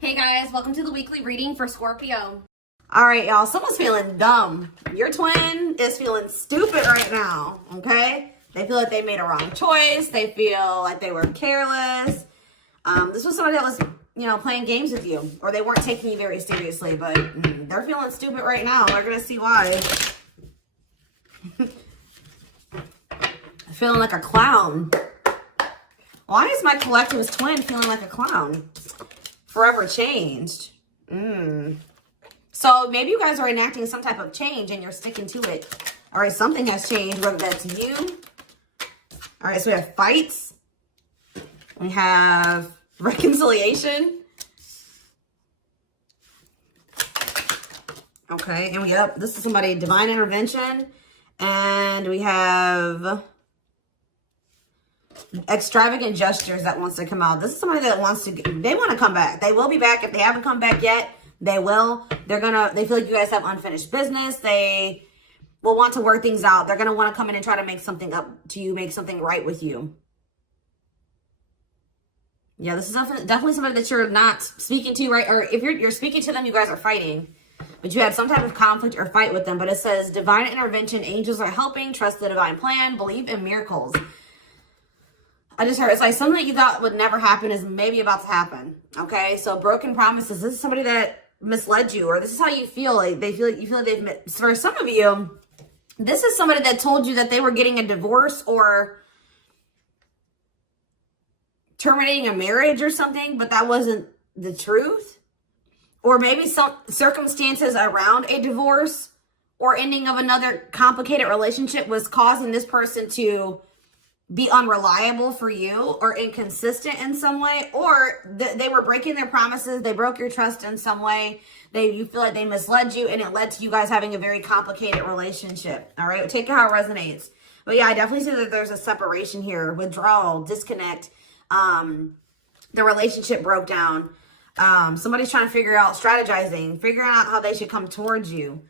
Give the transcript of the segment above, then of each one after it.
Hey guys, welcome to the weekly reading for Scorpio. All right, y'all, someone's feeling dumb. Your twin is feeling stupid right now, okay? They feel like they made a wrong choice. They feel like they were careless. This was somebody that was, playing games with you, or they weren't taking you very seriously, but they're feeling stupid right now. We're going to see why. Feeling like a clown. Why is my collective's twin feeling like a clown? Forever changed. So maybe you guys are enacting some type of change and you're sticking to it. All right, something has changed, whether that's you. All right, so we have fights. We have reconciliation. Okay, and this is somebody, divine intervention. And we have extravagant gestures that wants to come out. This is somebody that they want to come back. They will be back. If they haven't come back yet, they will. They feel like you guys have unfinished business. They will want to work things out. They're going to want to come in and try to make something up to you, make something right with you. Yeah, this is definitely somebody that you're not speaking to, right? Or if you're speaking to them, you guys are fighting. But you had some type of conflict or fight with them. But it says, divine intervention, angels are helping, trust the divine plan, believe in miracles. I just heard, it's like something that you thought would never happen is maybe about to happen. Okay, so broken promises. This is somebody that misled you, or this is how you feel. Like you feel like they've, for some of you, this is somebody that told you that they were getting a divorce or terminating a marriage or something, but that wasn't the truth. Or maybe some circumstances around a divorce or ending of another complicated relationship was causing this person to be unreliable for you or inconsistent in some way, or they were breaking their promises. They broke your trust in some way. You feel like they misled you, and it led to you guys having a very complicated relationship. All right, take it how it resonates. But yeah, I definitely see that there's a separation here, withdrawal, disconnect. The relationship broke down. Somebody's trying to figure out, strategizing, figuring out how they should come towards you.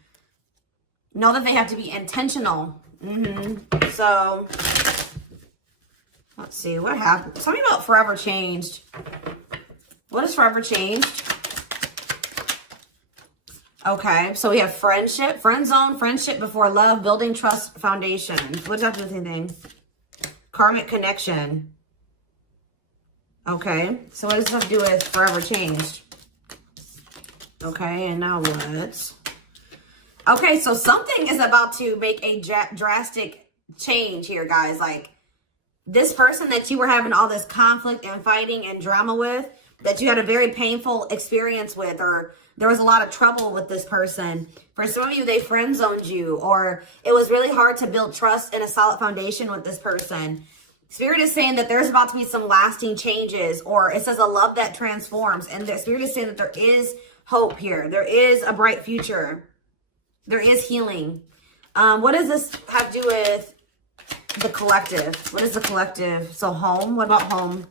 Know that they have to be intentional. So let's see, what happened? Tell me about forever changed. What is forever changed? Okay, so we have friendship, friend zone, friendship before love, building trust foundation. What does that have to do with anything? Karmic connection. Okay, so what does this have to do with forever changed? Okay, and now what? Okay, so something is about to make a drastic change here, guys. Like, this person that you were having all this conflict and fighting and drama with, that you had a very painful experience with, or there was a lot of trouble with this person. For some of you, they friend zoned you, or it was really hard to build trust and a solid foundation with this person. Spirit is saying that there's about to be some lasting changes, or it says a love that transforms. And the Spirit is saying that there is hope here. There is a bright future. There is healing. What does this have to do with the collective? What is the collective? So home, what about home?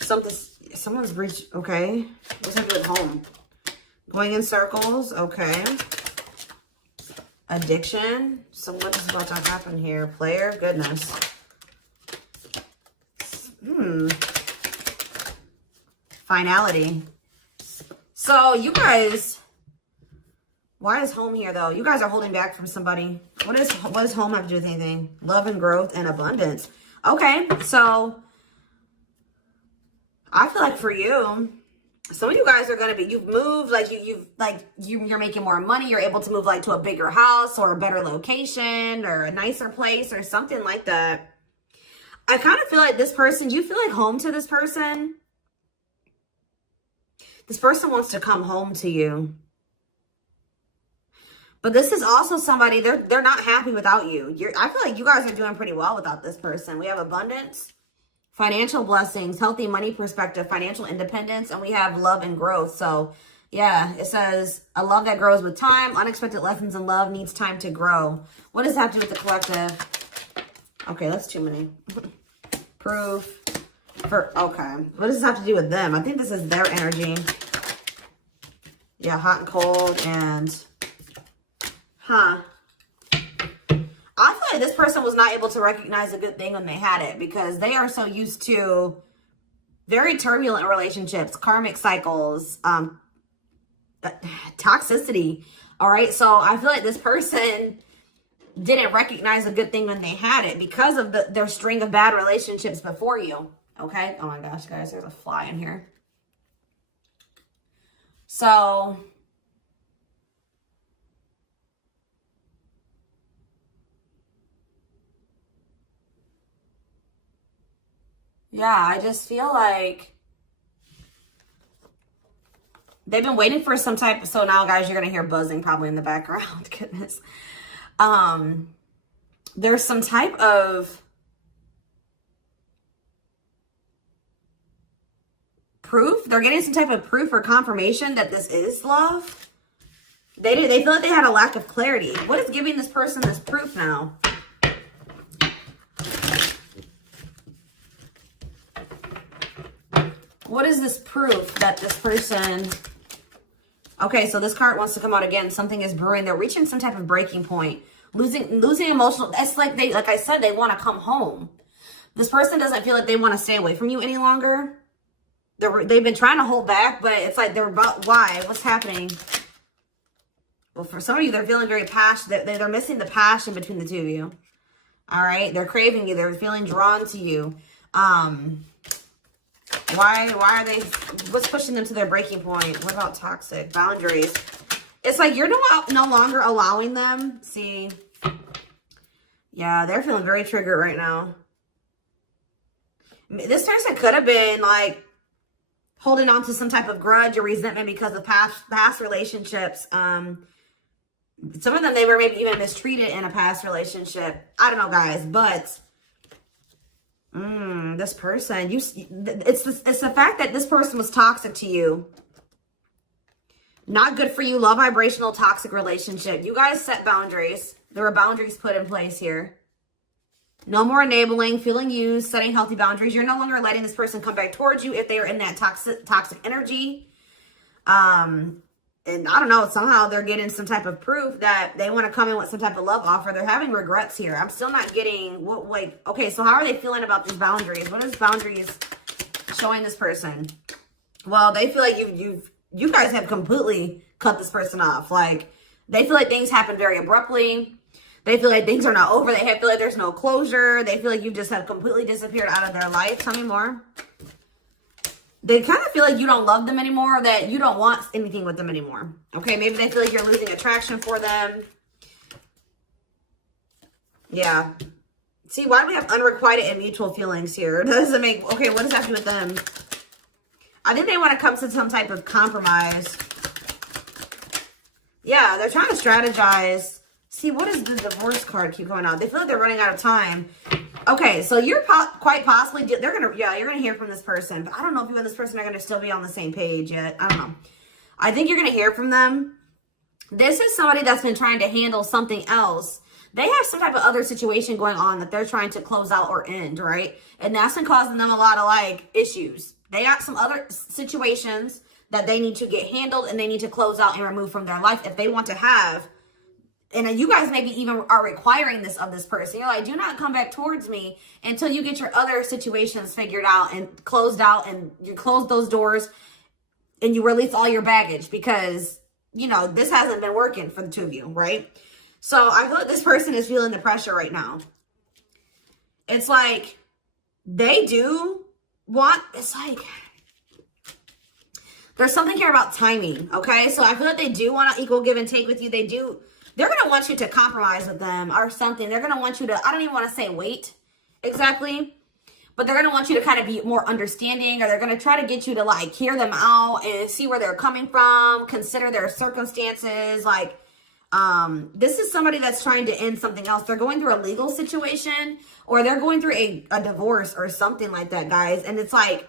Someone's breached, okay. What's that do with home? Going in circles, okay. Addiction. So what is about to happen here? Player, goodness. Finality. So you guys, why is home here though? You guys are holding back from somebody. What does home have to do with anything? Love and growth and abundance. Okay, so I feel like for you, some of you guys are gonna be, you've moved, like you're making more money. You're able to move like to a bigger house or a better location or a nicer place or something like that. I kind of feel like this person, do you feel like home to this person? This person wants to come home to you. But this is also somebody, they're not happy without you. I feel like you guys are doing pretty well without this person. We have abundance, financial blessings, healthy money perspective, financial independence, and we have love and growth. So yeah, it says a love that grows with time. Unexpected lessons in love needs time to grow. What does that have to do with the collective? Okay, that's too many. Proof. Okay. What does this have to do with them? I think this is their energy. Yeah, hot and cold and... I feel like this person was not able to recognize a good thing when they had it, because they are so used to Very turbulent relationships, karmic cycles, toxicity. All right. So I feel like this person didn't recognize a good thing when they had it because of their string of bad relationships before you. Okay. Oh my gosh, guys, there's a fly in here. So yeah, I just feel like they've been waiting for some type of, so now guys, you're going to hear buzzing probably in the background. Goodness. There's some type of proof. They're getting some type of proof or confirmation that this is love. They feel like they had a lack of clarity. What is giving this person this proof now? What is this proof that this person... Okay, so this card wants to come out again. Something is brewing. They're reaching some type of breaking point. Losing emotional... That's like like I said, they want to come home. This person doesn't feel like they want to stay away from you any longer. They've been trying to hold back, but it's like they're about... Why? What's happening? Well, for some of you, they're feeling very passionate. They're missing the passion between the two of you. All right? They're craving you. They're feeling drawn to you. Why are they, what's pushing them to their breaking point? What about toxic boundaries? It's like you're no longer allowing them. See, yeah, they're feeling very triggered right now. This person could have been like holding on to some type of grudge or resentment because of past relationships. Some of them, they were maybe even mistreated in a past relationship. I don't know, guys, but this person, it's the fact that this person was toxic to you. Not good for you. Low vibrational toxic relationship. You guys set boundaries. There were boundaries put in place here. No more enabling, feeling used, setting healthy boundaries. You're no longer letting this person come back towards you if they are in that toxic energy. And I don't know, somehow they're getting some type of proof that they want to come in with some type of love offer. They're having regrets here. I'm still not getting what, like, okay, so how are they feeling about these boundaries? What is boundaries showing this person? Well, they feel like you guys have completely cut this person off. Like, they feel like things happen very abruptly. They feel like things are not over. They feel like there's no closure. They feel like you just have completely disappeared out of their life. Tell me more. They kind of feel like you don't love them anymore, that you don't want anything with them anymore. Okay, maybe they feel like you're losing attraction for them. Yeah. See, why do we have unrequited and mutual feelings here? Doesn't make... Okay, what does that have to do with them? I think they want to come to some type of compromise. Yeah, they're trying to strategize. See, what does the divorce card keep going on? They feel like they're running out of time. Okay, so you're quite possibly, you're going to hear from this person. But I don't know if you and this person are going to still be on the same page yet. I don't know. I think you're going to hear from them. This is somebody that's been trying to handle something else. They have some type of other situation going on that they're trying to close out or end, right? And that's been causing them a lot of, like, issues. They got some other situations that they need to get handled and they need to close out and remove from their life if they want to have. And you guys maybe even are requiring this of this person. You're like, do not come back towards me until you get your other situations figured out and closed out, and you close those doors and you release all your baggage because, you know, this hasn't been working for the two of you, right? So I feel like this person is feeling the pressure right now. It's like they do want, it's like, there's something here about timing, okay? So I feel like they do want to equal give and take with you. They're going to want you to compromise with them or something. They're going to want you to, I don't even want to say wait exactly, but they're going to want you to kind of be more understanding, or they're going to try to get you to, like, hear them out and see where they're coming from, consider their circumstances. Like, this is somebody that's trying to end something else. They're going through a legal situation, or they're going through a divorce or something like that, guys. And it's like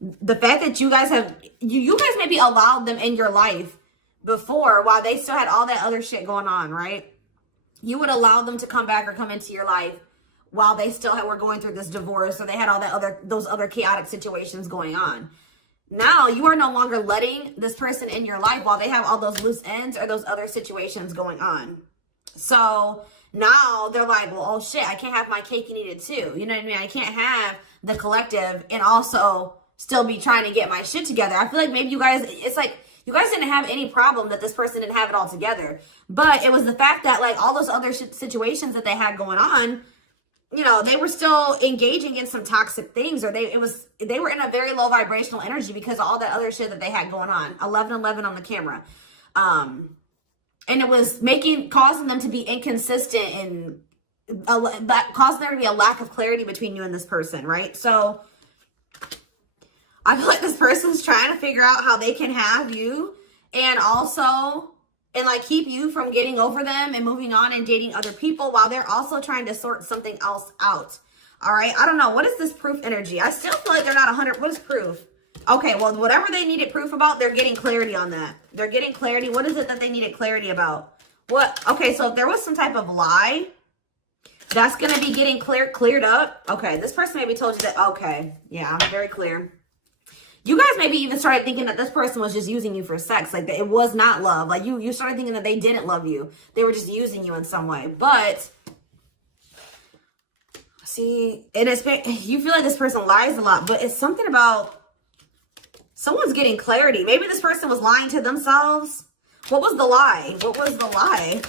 the fact that you guys have, you guys maybe allowed them in your life before while they still had all that other shit going on, right? You would allow them to come back or come into your life while they still were going through this divorce, or they had all that those other chaotic situations going on. Now you are no longer letting this person in your life while they have all those loose ends or those other situations going on. So now they're like, well, oh shit, I can't have my cake and eat it too. You know what I mean? I can't have the collective and also still be trying to get my shit together. I feel like maybe you guys, it's like, you guys didn't have any problem that this person didn't have it all together. But it was the fact that like all those other situations that they had going on, you know, they were still engaging in some toxic things, or they were in a very low vibrational energy because of all that other shit that they had going on. 1111 on the camera. And it was causing them to be inconsistent and causing there to be a lack of clarity between you and this person, right? So I feel like this person's trying to figure out how they can have you and like keep you from getting over them and moving on and dating other people while they're also trying to sort something else out. All right. I don't know. What is this proof energy? I still feel like they're not 100. What is proof? Okay. Well, whatever they needed proof about, they're getting clarity on that. They're getting clarity. What is it that they needed clarity about? What? Okay. So if there was some type of lie, that's going to be getting cleared up. Okay. This person maybe told you that. Okay. Yeah. I'm very clear. You guys maybe even started thinking that this person was just using you for sex. Like, it was not love. Like, you started thinking that they didn't love you. They were just using you in some way. But, see, you feel like this person lies a lot. But it's something about someone's getting clarity. Maybe this person was lying to themselves. What was the lie? What was the lie?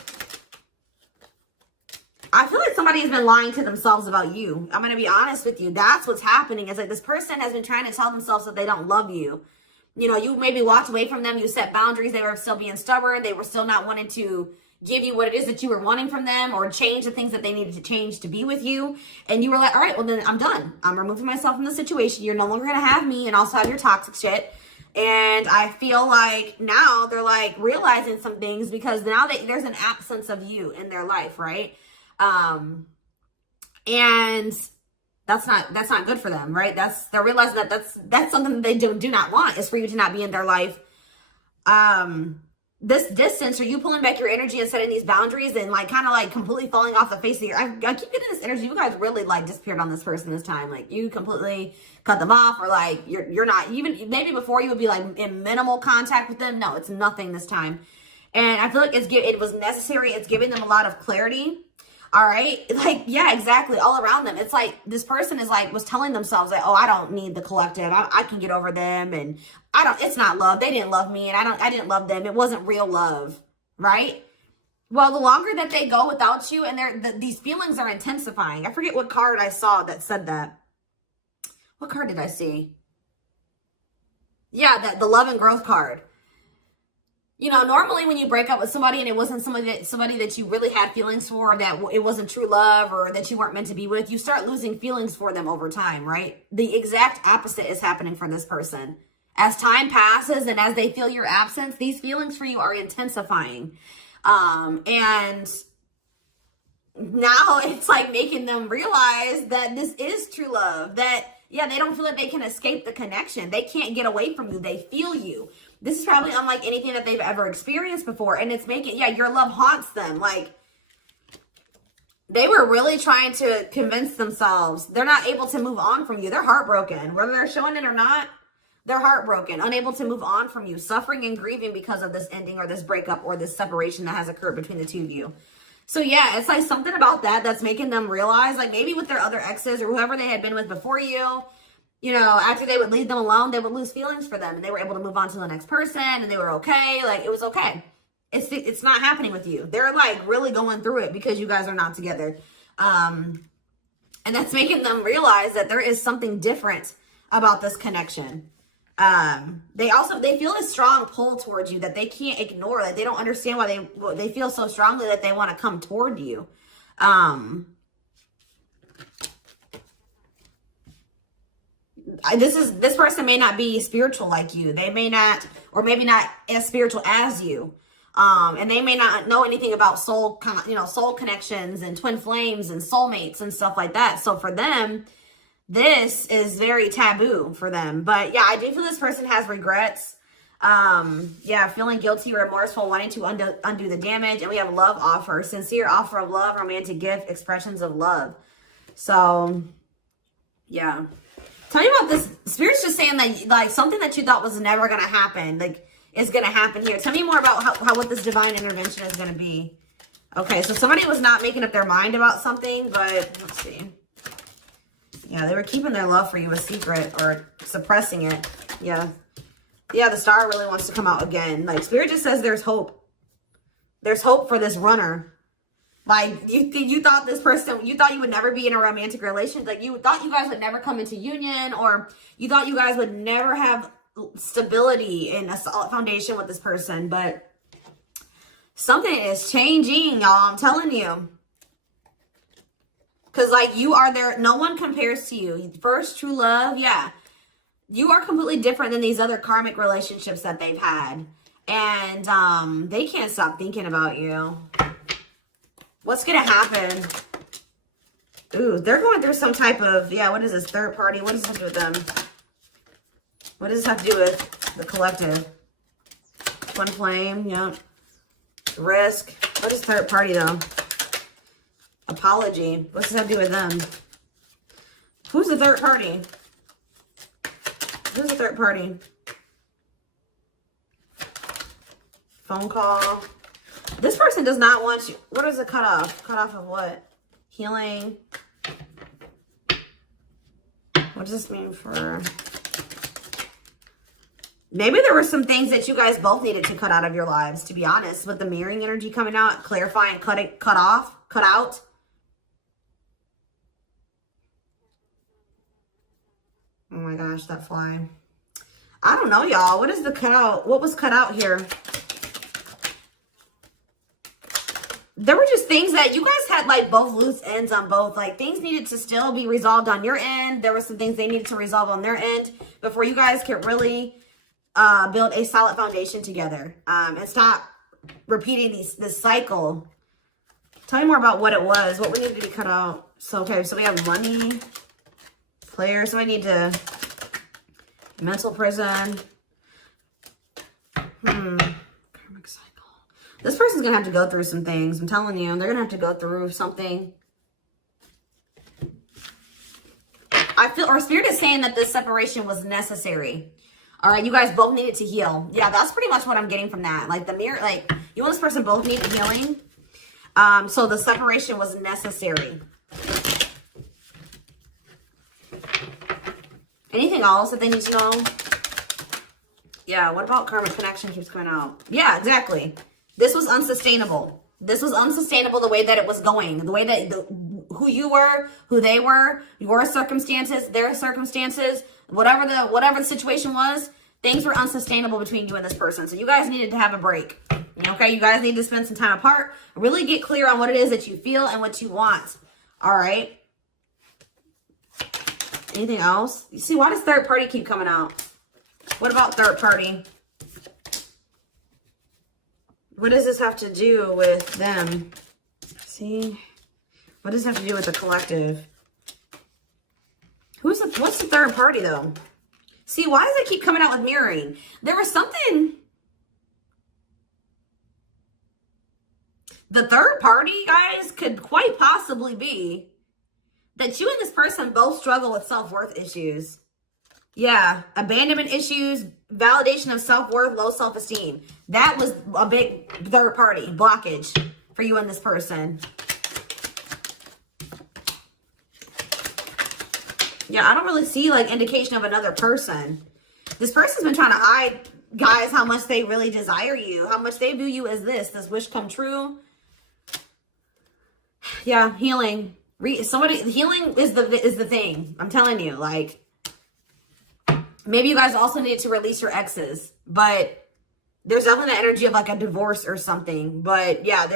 I feel like somebody has been lying to themselves about you. I'm going to be honest with you. That's what's happening. It's like this person has been trying to tell themselves that they don't love you. You know, you maybe walked away from them. You set boundaries. They were still being stubborn. They were still not wanting to give you what it is that you were wanting from them or change the things that they needed to change to be with you. And you were like, all right, well, then I'm done. I'm removing myself from the situation. You're no longer going to have me and also have your toxic shit. And I feel like now they're like realizing some things because now there's an absence of you in their life, right? And that's not good for them, right? They're realizing that that's something that they do not want, is for you to not be in their life. This distance, or you pulling back your energy and setting these boundaries and like kind of like completely falling off the face of the earth. I keep getting this energy. You guys really like disappeared on this person this time. Like you completely cut them off, or like you're not even, maybe before you would be like in minimal contact with them. No, it's nothing this time. And I feel like it was necessary. It's giving them a lot of clarity. All right. Like, yeah, exactly. All around them. It's like this person was telling themselves that, oh, I don't need the collective. I can get over them. And it's not love. They didn't love me. And I didn't love them. It wasn't real love. Right. Well, the longer that they go without you and these feelings are intensifying. I forget what card I saw that said that. What card did I see? Yeah, the love and growth card. You know, normally when you break up with somebody and it wasn't somebody that you really had feelings for, that it wasn't true love, or that you weren't meant to be with, you start losing feelings for them over time, right? The exact opposite is happening for this person. As time passes and as they feel your absence, these feelings for you are intensifying. And now it's like making them realize that this is true love, that, yeah, they don't feel like they can escape the connection. They can't get away from you. They feel you. This is probably unlike anything that they've ever experienced before. And it's making, yeah, your love haunts them. Like, they were really trying to convince themselves they're not able to move on from you. They're heartbroken. Whether they're showing it or not, they're heartbroken, unable to move on from you, suffering and grieving because of this ending or this breakup or this separation that has occurred between the two of you. So, yeah, it's like something about that's making them realize, like maybe with their other exes or whoever they had been with before you, you know, after they would leave them alone, they would lose feelings for them and they were able to move on to the next person and they were okay. Like, it was okay. It's not happening with you. They're like really going through it because you guys are not together. And that's making them realize that there is something different about this connection. They feel a strong pull towards you that they can't ignore. Like, they don't understand why they feel so strongly that they want to come toward you. This person may not be spiritual like you. They may not, or maybe not as spiritual as you. And they may not know anything about soul connections and twin flames and soulmates and stuff like that. So for them, this is very taboo for them. But yeah, I do feel this person has regrets. Yeah, feeling guilty, remorseful, wanting to undo the damage. And we have love offer, sincere offer of love, romantic gift, expressions of love. So yeah. Tell me about this. Spirit's just saying that, like, something that you thought was never going to happen, like, is going to happen here. Tell me more about how what this divine intervention is going to be. Okay, so somebody was not making up their mind about something, but let's see. Yeah, they were keeping their love for you a secret or suppressing it. Yeah. Yeah, the star really wants to come out again. Like, Spirit just says there's hope. There's hope for this runner. Like, you thought this person, you thought you would never be in a romantic relationship. Like, you thought you guys would never come into union, or you thought you guys would never have stability and a solid foundation with this person. But something is changing, y'all. I'm telling you. Because, like, you are there. No one compares to you. First true love, yeah. You are completely different than these other karmic relationships that they've had. And they can't stop thinking about you. What's going to happen? Ooh, they're going through some type of, yeah, what is this? Third party? What does this have to do with them? What does this have to do with the collective? Twin flame, yeah. Risk. What is third party, though? Apology. What's this have to do with them? Who's the third party? Who's the third party? Phone call. This person does not want you. What is a cutoff? Cutoff of what? Healing. What does this mean for... Maybe there were some things that you guys both needed to cut out of your lives, to be honest. With the mirroring energy coming out, clarifying, cut out. Oh my gosh, that fly. I don't know, y'all. What is the cutout? What was cut out here? There were just things that you guys had, like, both loose ends on both. Like, things needed to still be resolved on your end. There were some things they needed to resolve on their end before you guys could really build a solid foundation together. And stop repeating this cycle. Tell me more about what it was. What we needed to be cut out. So, okay, so we have money. Player, so I need to mental prison. Karmic cycle. This person's gonna have to go through some things. I'm telling you, they're gonna have to go through something. I feel, or Spirit is saying that this separation was necessary. All right, you guys both needed to heal. Yeah, that's pretty much what I'm getting from that. Like the mirror, like you and this person both needed healing. So the separation was necessary. Anything else that they need to know? Yeah, what about karmic connection keeps coming out? Yeah, exactly. This was unsustainable. This was unsustainable the way that it was going. The way that, who you were, who they were, your circumstances, their circumstances, whatever the situation was, things were unsustainable between you and this person. So you guys needed to have a break. Okay, you guys need to spend some time apart. Really get clear on what it is that you feel and what you want. All right. Anything else? You see, why does third party keep coming out? What about third party? What does this have to do with them? See? What does it have to do with the collective? What's the third party, though? See, why does it keep coming out with mirroring? There was something... The third party, guys, could quite possibly be that you and this person both struggle with self-worth issues. Yeah, abandonment issues, validation of self-worth, low self-esteem. That was a big third party blockage for you and this person. Yeah, I don't really see like indication of another person. This person's been trying to hide, guys, how much they really desire you, how much they view you as this wish come true. Yeah, healing. Healing is the thing. I'm telling you, like, maybe you guys also need to release your exes, but there's definitely the energy of like a divorce or something. But yeah,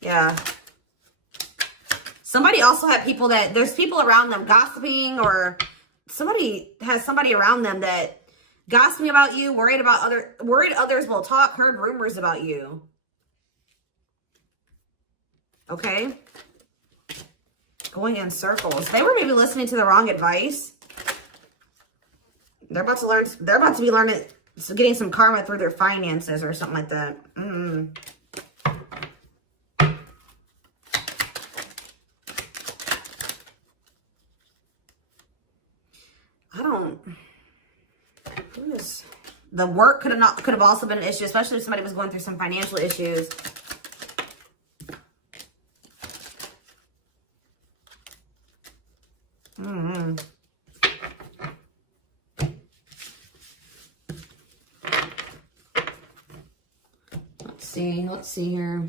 yeah. Somebody also had people that, there's people around them gossiping, or somebody has somebody around them that gossiping about you, worried others will talk, heard rumors about you. Okay. Going in circles. They were maybe listening to the wrong advice. They're about to be learning, getting some karma through their finances or something like that. The work could have also been an issue, especially if somebody was going through some financial issues. Let's see here.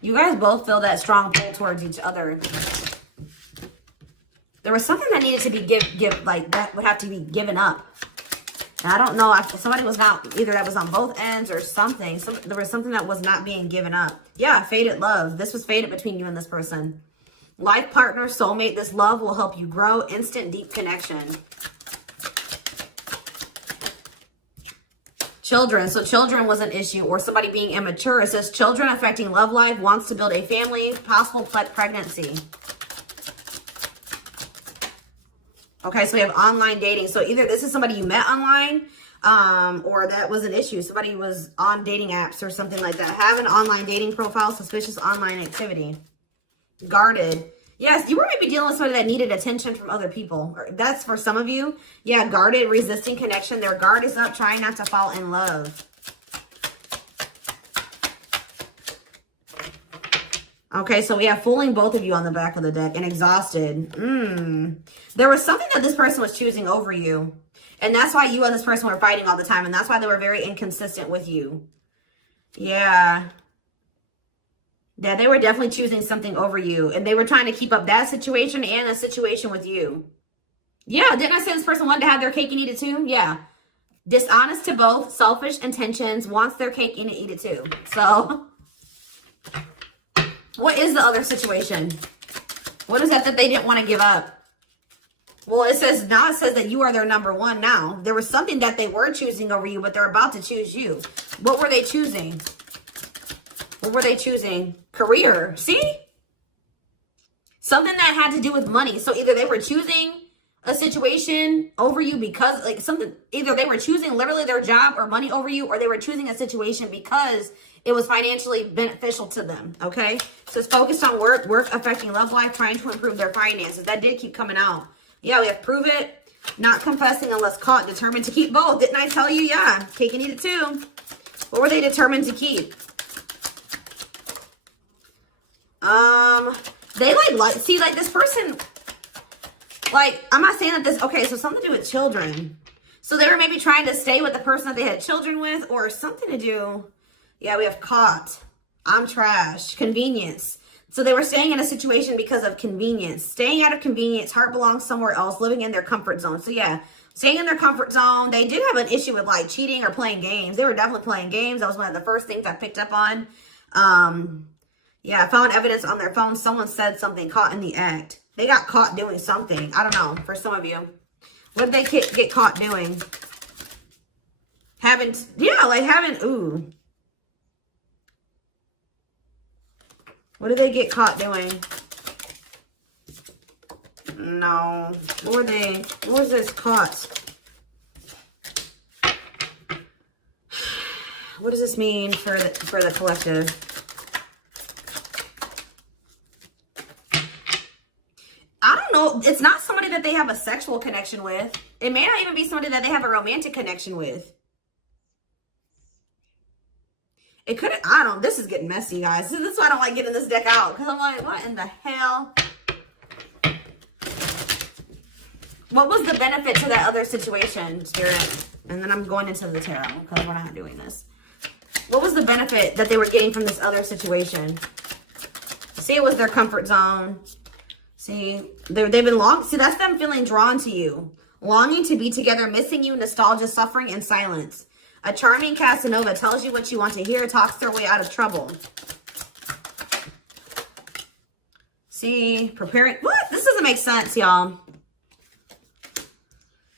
You guys both feel that strong pull towards each other. There was something that needed to be like that would have to be given up. And I don't know if somebody was not, either that was on both ends or something. So there was something that was not being given up. Yeah, fated love. This was fated between you and this person. Life partner, soulmate. This love will help you grow. Instant deep connection. Children. So children was an issue, or somebody being immature. It says children affecting love life, wants to build a family, possible pregnancy. Okay, so we have online dating. So either this is somebody you met online, or that was an issue. Somebody was on dating apps or something like that. Have an online dating profile, suspicious online activity. Guarded. Yes, you were maybe dealing with somebody that needed attention from other people. That's for some of you. Yeah, guarded, resisting connection. Their guard is up, trying not to fall in love. Okay, so we have fooling both of you on the back of the deck and exhausted. There was something that this person was choosing over you. And that's why you and this person were fighting all the time. And that's why they were very inconsistent with you. Yeah. Yeah, they were definitely choosing something over you. And they were trying to keep up that situation and a situation with you. Yeah, didn't I say this person wanted to have their cake and eat it too? Yeah. Dishonest to both, selfish intentions, wants their cake and eat it too. So, what is the other situation? What is that they didn't want to give up? Well, it says that you are their number one now. There was something that they were choosing over you, but they're about to choose you. What were they choosing? What were they choosing? Career. See? Something that had to do with money. So either they were choosing a situation over you because like something, either they were choosing literally their job or money over you, or they were choosing a situation because it was financially beneficial to them. Okay. So it's focused on work affecting love life, trying to improve their finances. That did keep coming out. Yeah, we have prove it, not confessing unless caught, determined to keep both. Didn't I tell you? Yeah, cake and eat it too. What were they determined to keep? They see, like this person, like, I'm not saying that this, okay, so something to do with children. So they were maybe trying to stay with the person that they had children with, or something to do. Yeah, we have caught. I'm trash. Convenience. So they were staying in a situation because of convenience. Staying out of convenience. Heart belongs somewhere else. Living in their comfort zone. So yeah, staying in their comfort zone. They did have an issue with like cheating or playing games. They were definitely playing games. That was one of the first things I picked up on. Yeah, I found evidence on their phone. Someone said something, caught in the act. They got caught doing something. I don't know, for some of you. What did they get caught doing? Ooh. What did they get caught doing? No. What was this caught? What does this mean for the collective? I don't know. It's not somebody that they have a sexual connection with. It may not even be somebody that they have a romantic connection with. It could, I don't know. This is getting messy, guys. This is why I don't like getting this deck out. Because I'm like, what in the hell? What was the benefit to that other situation, Spirit? And then I'm going into the tarot because we're not doing this. What was the benefit that they were getting from this other situation? See, it was their comfort zone. See, they've been see, that's them feeling drawn to you. Longing to be together, missing you, nostalgia, suffering, and silence. A charming Casanova tells you what you want to hear, talks their way out of trouble. See, preparing. What? This doesn't make sense, y'all.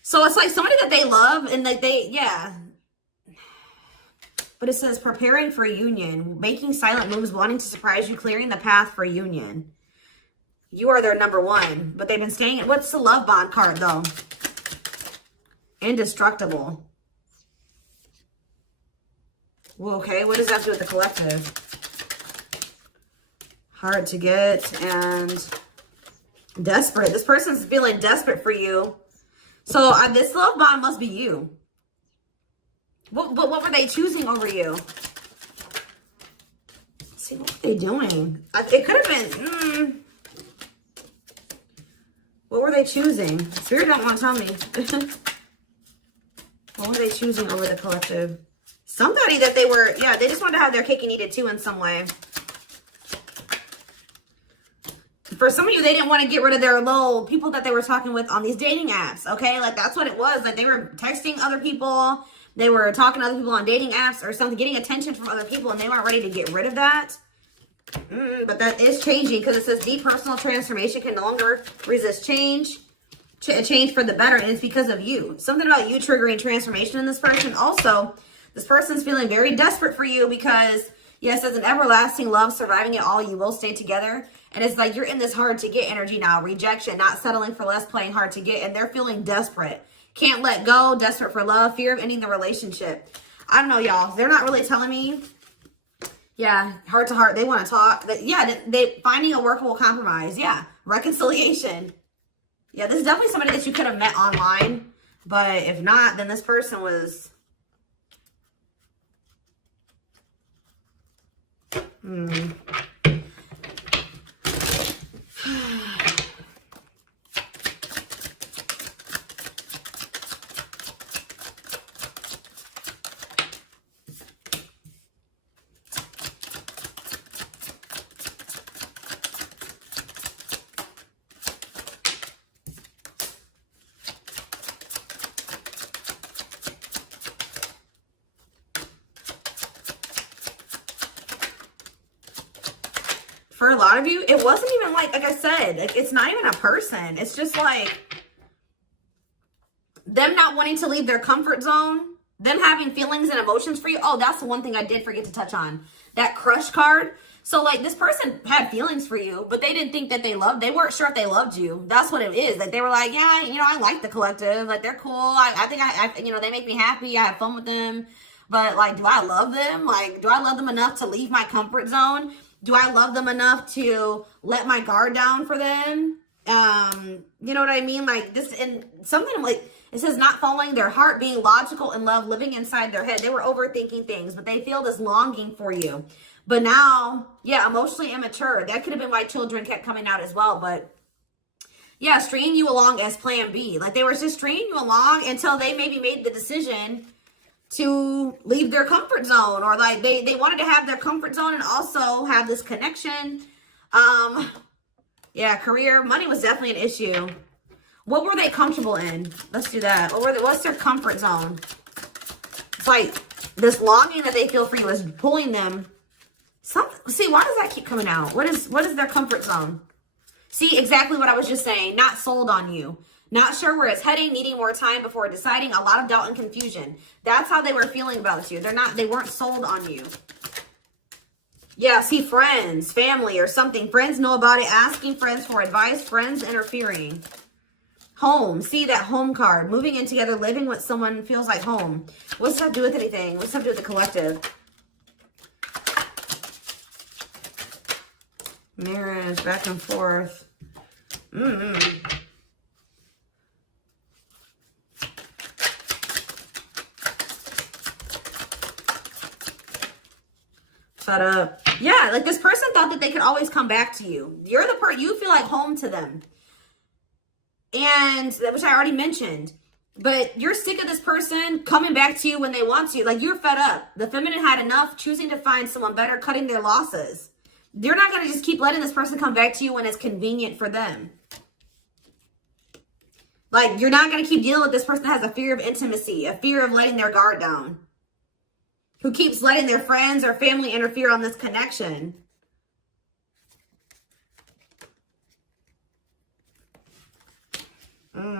So it's like somebody that they love and that yeah. But it says preparing for a union, making silent moves, wanting to surprise you, clearing the path for a union. You are their number one, but they've been staying. What's the love bond card though? Indestructible. Well, okay, what does that do with the collective? Hard to get and desperate. This person's feeling desperate for you. So this love bond must be you. What were they choosing over you? Let's see, what were they doing? It could have been, what were they choosing? Spirit don't want to tell me. What were they choosing over the collective? Somebody that they were, yeah, they just wanted to have their cake and eat it too in some way. For some of you, they didn't want to get rid of their little people that they were talking with on these dating apps, okay? Like, that's what it was. Like, they were texting other people. They were talking to other people on dating apps or something, getting attention from other people, and they weren't ready to get rid of that. But that is changing because it says deep personal transformation can no longer resist change. A change for the better, and it's because of you. Something about you triggering transformation in this person. Also, this person's feeling very desperate for you because, yes, as an everlasting love, surviving it all, you will stay together. And it's like you're in this hard to get energy now. Rejection, not settling for less, playing hard to get. And they're feeling desperate. Can't let go, desperate for love, fear of ending the relationship. I don't know, y'all. They're not really telling me. Yeah, heart to heart. They want to talk. Yeah, they finding a workable compromise. Yeah, reconciliation. Yeah, this is definitely somebody that you could have met online. But if not, then this person was... For a lot of you, it wasn't even like I said, like, it's not even a person. It's just like them not wanting to leave their comfort zone, them having feelings and emotions for you. Oh, that's the one thing I did forget to touch on. That crush card. So, like, this person had feelings for you, but they didn't think that they weren't sure if they loved you. That's what it is. Like, they were like, yeah, you know, I like the collective. Like, they're cool. I think you know, they make me happy. I have fun with them. But, like, do I love them? Like, do I love them enough to leave my comfort zone? Do I love them enough to let my guard down for them? You know what I mean? Like, this, and something like, it says not following their heart, being logical in love, living inside their head. They were overthinking things, but they feel this longing for you. But now, yeah, emotionally immature. That could have been why children kept coming out as well. But yeah, stringing you along as plan B. Like, they were just stringing you along until they maybe made the decision to leave their comfort zone, or like they wanted to have their comfort zone and also have this connection. Yeah, career, money was definitely an issue. What were they comfortable in? Let's do that. What's their comfort zone? It's like this longing that they feel for you is pulling them. See, why does that keep coming out? What is their comfort zone? See, exactly what I was just saying. Not sold on you. Not sure where it's heading, needing more time before deciding, a lot of doubt and confusion. That's how they were feeling about you. They weren't sold on you. Yeah, see, friends, family or something. Friends know about it, asking friends for advice, friends interfering. Home, see that home card. Moving in together, living with someone feels like home. What's that do with anything? What's that do with the collective? Marriage, back and forth. Fed up. Yeah, like this person thought that they could always come back to you. You're the person, you feel like home to them. And, which I already mentioned. But you're sick of this person coming back to you when they want to. Like, you're fed up. The feminine had enough, choosing to find someone better, cutting their losses. You're not going to just keep letting this person come back to you when it's convenient for them. Like, you're not going to keep dealing with this person that has a fear of intimacy, a fear of letting their guard down, who keeps letting their friends or family interfere on this connection. All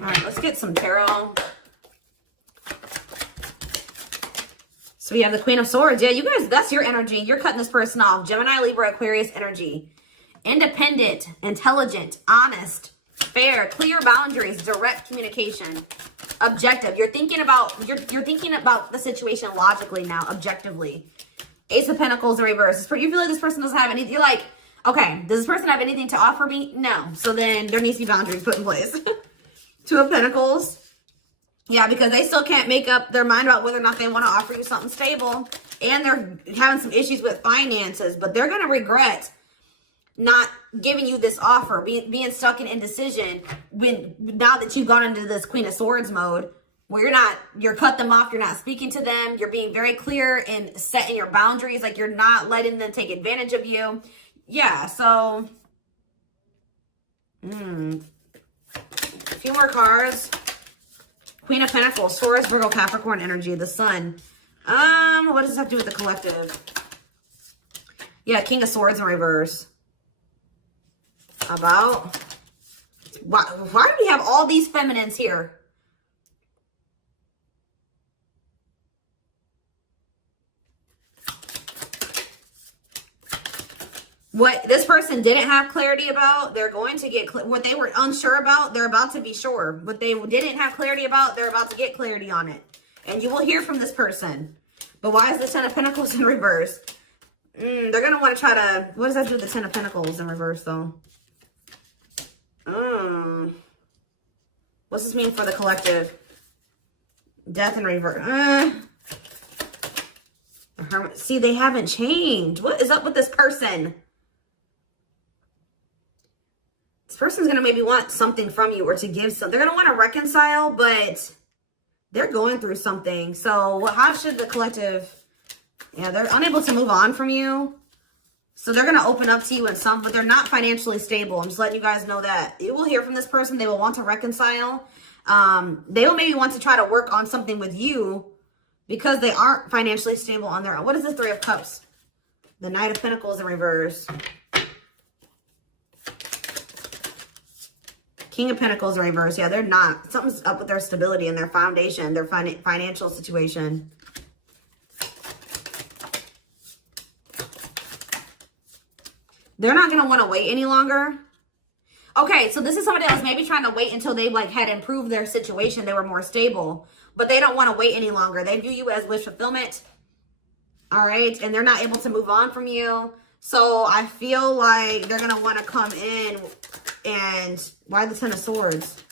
right, let's get some tarot. So we have the Queen of Swords. Yeah, you guys, that's your energy. You're cutting this person off. Gemini, Libra, Aquarius energy. Independent, intelligent, honest, fair, clear boundaries, direct communication. objective. You're thinking about the situation logically now, objectively. Ace of Pentacles in reverse. You feel like this person doesn't have anything. You're like, okay, does this person have anything to offer me? No. So then there needs to be boundaries put in place. Two of Pentacles. Yeah, because they still can't make up their mind about whether or not they want to offer you something stable. And they're having some issues with finances, but they're going to regret not giving you this offer, being stuck in indecision now that you've gone into this Queen of Swords mode where you're cut them off, you're not speaking to them, you're being very clear and setting your boundaries, like you're not letting them take advantage of you. Yeah, so a few more cards. Queen of Pentacles, Taurus, Virgo, Capricorn energy, the Sun. What does this have to do with the collective? Yeah, King of Swords in reverse. About why do we have all these feminines here? What this person didn't have clarity about, they're going to get what they were unsure about, they're about to be sure. What they didn't have clarity about, they're about to get clarity on it. And you will hear from this person. But why is the Ten of Pentacles in reverse? They're going to want to try to, what does that do with the Ten of Pentacles in reverse though? What's this mean for the collective? Death in reverse. See, they haven't changed. What is up with this person? This person's going to maybe want something from you or to give something. They're going to want to reconcile, but they're going through something. So how should the collective... Yeah, they're unable to move on from you. So they're going to open up to you in some, but they're not financially stable. I'm just letting you guys know that. You will hear from this person. They will want to reconcile. They will maybe want to try to work on something with you because they aren't financially stable on their own. What is the Three of Cups? The Knight of Pentacles in reverse. King of Pentacles in reverse. Yeah, they're not. Something's up with their stability and their foundation, their financial situation. They're not going to want to wait any longer. Okay, so this is somebody that was maybe trying to wait until they had improved their situation. They were more stable. But they don't want to wait any longer. They view you as wish fulfillment. All right, and they're not able to move on from you. So I feel like they're going to want to come in and... Why the Ten of Swords?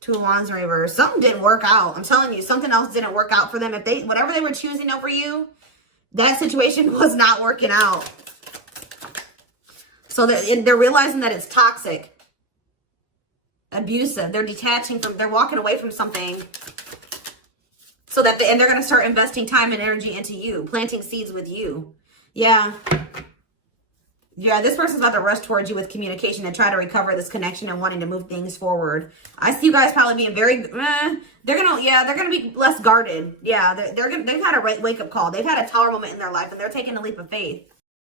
Two of Wands in reverse. Something didn't work out. I'm telling you, something else didn't work out for them. If whatever they were choosing over you, that situation was not working out. So they're realizing that it's toxic, abusive. They're detaching from, they're walking away from something. So that, and they're going to start investing time and energy into you, planting seeds with you. Yeah. Yeah, this person's about to rush towards you with communication and try to recover this connection and wanting to move things forward. I see you guys probably being very, they're gonna be less guarded. Yeah, they've had a wake-up call. They've had a tower moment in their life and they're taking a leap of faith.